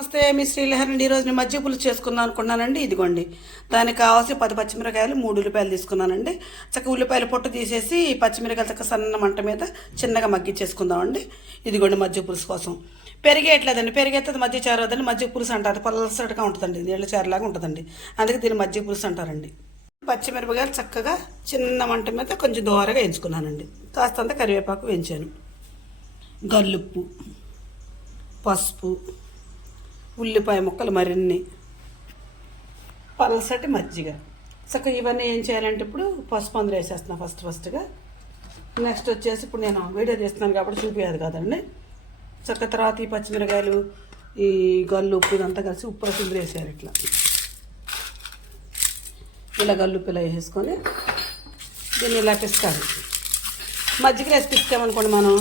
నమస్తే, మీ శ్రీలహరి అండి. ఈరోజు నేను మజ్జిగ పులుసు చేసుకుందాం అనుకున్నానండి. ఇదిగోండి, దానికి కావాల్సి 10 పచ్చిమిరకాయలు, 3 ఉల్లిపాయలు తీసుకున్నానండి. చక్కగా ఉల్లిపాయల పొట్టు తీసేసి పచ్చిమిరకాయలు చక్కగా సన్న మంట మీద చిన్నగా మగ్గిచ్చేసుకుందామండి. ఇదిగోండి మజ్జిగ పులుసు కోసం పెరిగేయట్లేదండి. పెరిగేస్తే మజ్జిగ చారు వద్దండి, మజ్జిగ పులుసు అంటారు. పలసటిగా ఉంటుందండి, నీళ్ళ చారులాగా ఉంటుందండి. అందుకే దీన్ని మజ్జిగ పులుసు అంటారండి. పచ్చిమిరపకాయలు చక్కగా చిన్న మంట మీద కొంచెం దోరగా వేయించుకున్నానండి. కాస్తంత కరివేపాకు వేయించాను. గల్లుప్పు, పసుపు, ఉల్లిపాయ ముక్కలు మరిన్ని, పలసటి మజ్జిగ. చక్కగా ఇవన్నీ ఏం చేయాలంటే ఇప్పుడు పసుపు అందులో వేసేస్తున్నాను ఫస్ట్గా. నెక్స్ట్ వచ్చేసి ఇప్పుడు నేను వీడియో తీస్తున్నాను కాబట్టి చూపించదు కదండి. చక్కగా తర్వాత ఈ పచ్చిమిరకాయలు, ఈ గల్లు ఉప్పు ఇదంతా కలిసి ఉప్పు ఇందులో వేసేయాలి. ఇలా గల్లుప్పు ఇలా వేసేసుకొని దీన్ని ఇలా పిసుకాలి. మజ్జిగ వేసి పిసుకామనుకోండి మనం,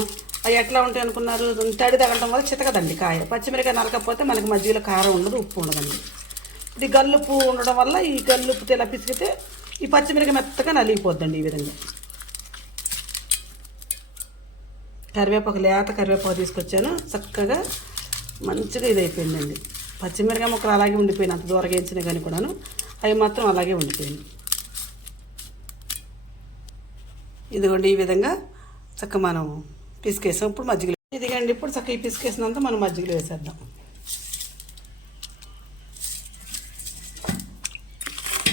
అవి ఎట్లా ఉంటాయి అనుకున్నారు, తడి తగలటం వల్ల చితకదండి కాయ. పచ్చిమిరకాయ నరకపోతే మనకి మజ్జిగలో కారం ఉండదు, ఉప్పు ఉండదండి. ఇది గల్లుప్పు ఉండడం వల్ల ఈ గల్లుప్పుతో ఇలా పిసికితే ఈ పచ్చిమిరకాయ మెత్తగా నలిగిపోద్దండి. ఈ విధంగా కరివేపాకు, లేత కరివేపాకు తీసుకొచ్చాను. చక్కగా మంచిగా ఇది అయిపోయిందండి. పచ్చిమిరకాయ ముక్కలు అలాగే ఉండిపోయినాయి, అంత దూరంగా వేయించినా కానీ కూడాను అవి మాత్రం అలాగే ఉండిపోయింది. ఇదిగోండి ఈ విధంగా చక్కగా మనం పిసికేసాం. ఇప్పుడు మజ్జిగలో ఇదిగండి, ఇప్పుడు చక్కగా ఈ పిసికేసినంత మనం మజ్జిగలో వేసేద్దాం.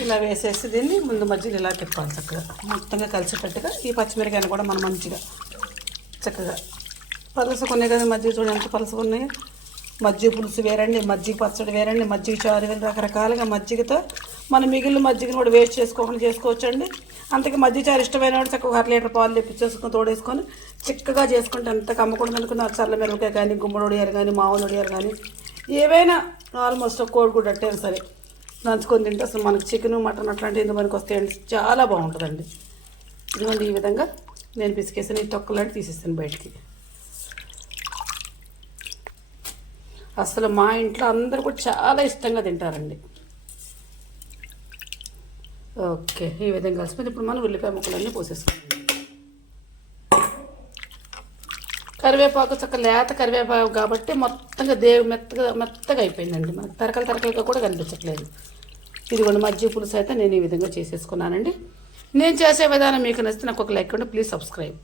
ఇలా వేసేసి దీన్ని ముందు మజ్జిగలు ఇలా తిప్పాలి. చక్కగా మొత్తంగా కలిసేటట్టుగా ఈ పచ్చిమిరకాయలు కూడా మనం మంచిగా చక్కగా పలుసుకున్నాయి కదా. మజ్జిగ చూడండి ఎంత పలుసుకున్నాయి. మజ్జిగ పులుసు వేరండి, మజ్జిగ పచ్చడి వేరండి, మజ్జిగ చారు వేరండి. రకరకాలుగా మజ్జిగతో మనం మిగిలిన మజ్జిగను కూడా వేస్ట్ చేసుకోవచ్చండి. అంతకు మజ్జిగ చారు ఇష్టమైన వాడు చక్కగా 1 లీటర్ పాలు తెప్పించేసుకొని తోడేసుకొని చిక్కగా చేసుకుంటే ఎంత కమ్మకూడదు అనుకున్న చల్ల మిరపకాయ కానీ, గుమ్మడి వడియారు కానీ, మామూలు వడియారు కానీ, ఏవైనా ఆల్మోస్ట్ కోడిగుడ్డు అట్టేనా సరే నంచుకొని తింటే అసలు మనకు చికెన్, మటన్ అట్లాంటివి ఎందుకు మనకు వస్తాయండి, చాలా బాగుంటుందండి. ఇదిగోండి ఈ విధంగా నేను పిసికేసాను. ఈ తొక్కలాంటి తీసేస్తాను బయటికి. అసలు మా ఇంట్లో అందరూ కూడా చాలా ఇష్టంగా తింటారండి. ఓకే, ఈ విధంగా కలిసిపోయింది. ఇప్పుడు మనం ఉల్లిపాయ ముక్కలన్నీ పోసేసుకుంటాం. కరివేపాకు చక్క లేత కరివేపాకు కాబట్టి మొత్తంగా మెత్తగా అయిపోయిందండి. మనకు తరకలుగా కూడా కనిపించట్లేదు. ఇదిగోండి మజ్జిగ పులుసు అయితే నేను ఈ విధంగా చేసేసుకున్నానండి. నేను చేసే విధానం మీకు నచ్చితే నాకు ఒక లైక్ ఇవ్వండి. Please subscribe.